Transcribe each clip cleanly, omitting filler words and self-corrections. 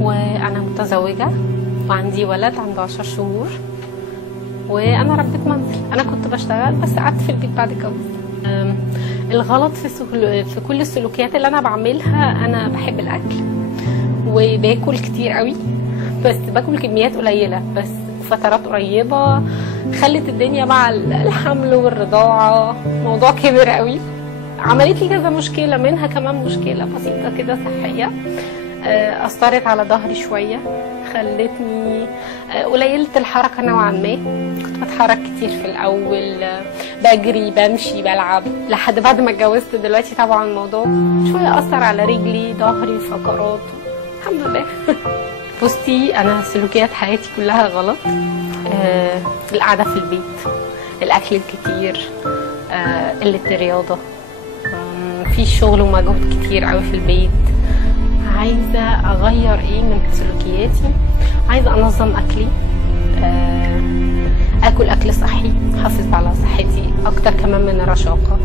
وأنا متزوجة وعندي ولد عنده 10 شهور وأنا ربة منزل. أنا كنت بشتغل بس قعدت في البيت بعد الجواز. الغلط في كل السلوكيات اللي أنا بعملها، أنا بحب الأكل وباكل كتير قوي، بس باكل كميات قليلة بس فترات قريبة. خلت الدنيا مع الحمل والرضاعة موضوع كبير قوي، عملت لي كذا مشكلة، منها كمان مشكلة بسيطة كده صحية أثرت على ظهري شوية، خلتني قليلة الحركة نوعا ما. كنت بتحرك كتير في الأول، بجري بمشي بلعب، لحد بعد ما اتجوزت دلوقتي طبعا الموضوع شوية أثر على رجلي ظهري فقرات. الحمد لله. بصي، أنا سلوكيات حياتي كلها غلط. القعدة في البيت، الأكل الكتير، قلة الرياضة، في شغل ومجهود كتير قوي في البيت. عايزة أغير إيه من سلوكياتي؟ عايزة أنظم أكلي، أكل أكل صحي، أحافظ على صحتي أكتر كمان من الرشاقة.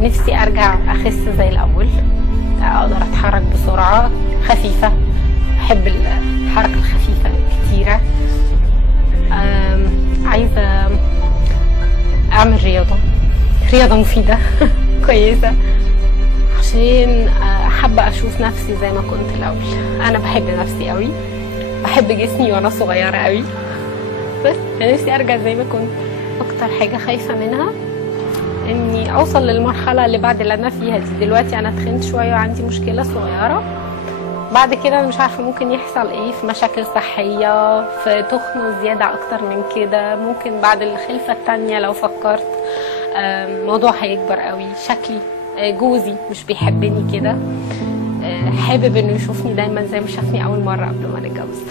نفسي أرجع أخس زي الأول، أقدر أتحرك بسرعة خفيفة، بحب الحركة الخفيفة كتيرة. عايزة أعمل رياضة مفيدة كويسة، عشان حابة أشوف نفسي زي ما كنت الأول. أنا بحب نفسي قوي، بحب جسمي وأنا صغيرة قوي، بس نفسي أرجع زي ما كنت. أكتر حاجة خايفة منها إني أوصل للمرحلة اللي بعد اللي أنا فيها دي. دلوقتي أنا تخنت شوية وعندي مشكلة صغيرة، بعد كده أنا مش عارفة ممكن يحصل إيه، في مشاكل صحية، في تخن زيادة أكتر من كده. ممكن بعد الخلفة التانية لو فكرت الموضوع هيكبر قوي. شكلي، جوزي مش بيحبني كده، حابب انه يشوفني دايما زي ما شافني اول مره قبل ما نتجوز.